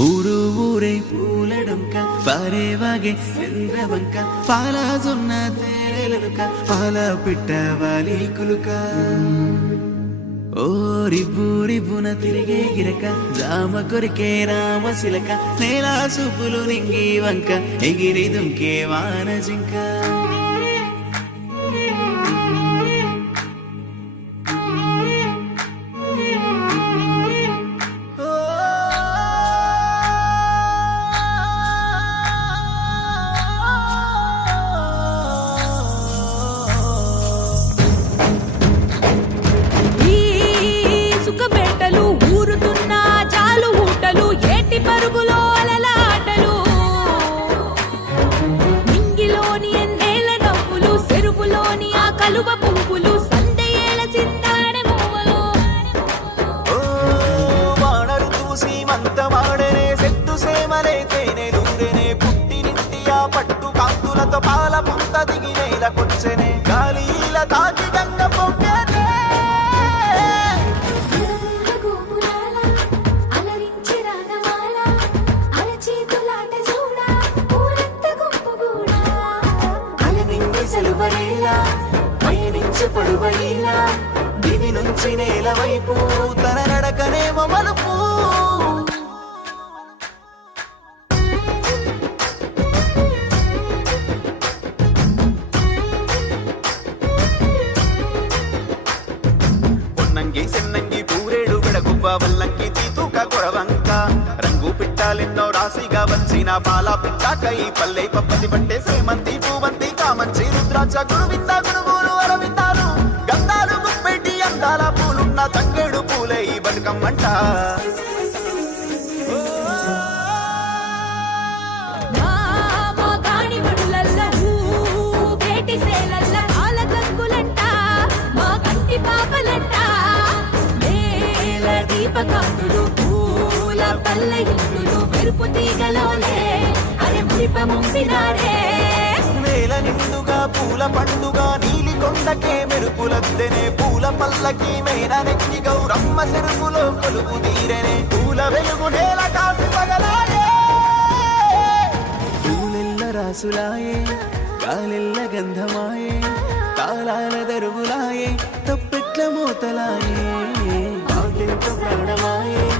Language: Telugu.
ఊరు ఊరే పూలడొంక పారేవాగే చంద్రవంక పాల జొన్న తేరెలనుక పాల పిట్ట వాలి కులుక ఓ రివ్వు రివ్వున తిరిగే గిరక జామ కొరికే రామశిలక నేల సూపులు నింగి వంక ఎగిరి దుంకే వాన జింక కలువ పువ్వులు సందేల చిందాడే మూవలు వానరు చూసి మంతమాడనే సెట్టు సేమలే తేనె దూరెనే పుట్టినింటియా పట్టు కాంతులతో పాల పుంత దిగి నేలకొచ్చెనే గాలిల తాకి గంగ పొంగనే గోపురాల అలరించి రాగమాల అరచేతులాట చూడ ఊరంత గుంపుగూడ అలనింగి సెలువరేలా పయనించు పడువైలా దివి నుంచి నేల వైపు తన నడకనేమో మలుపు పొన్నంగి సెన్నంగి పూరేడు విడగుబ్బ వల్లంకి తీతూక కొరవంక రంగు పిట్టాలెన్నో రాశిగా వచ్చిన పాల పిట్టాకై పల్లె పప్పది పట్టే సేమంతి పూవంతి కామంచి రుద్రాక్ష గురువింద గురుగులు అరవిందాలు గంధాలు గుప్పెట్టి అందాల పూలున్న తంగేడు పూలే ఈ బతుకమ్మంట దీపకాంతులు పూల పల్ల ఇల్లులు మెరుపు తీగలోనే అరే మురిప ముంపినారే నేల నిండుగా పూల పండుగ నీలి కొండకే మెరుపులద్దెనే పూల పల్లకి మేన నెక్కి గౌరమ్మ చెరుపులో కొలుపు తీరెనే పూల వెలుగు నేల కాసి పగలాయే పూలెల్ల రాసులాయే గాలెల్ల గంధమాయే తాళాల దరువులాయే తప్పెట్ల మూతలాయే ప్రాణమాయే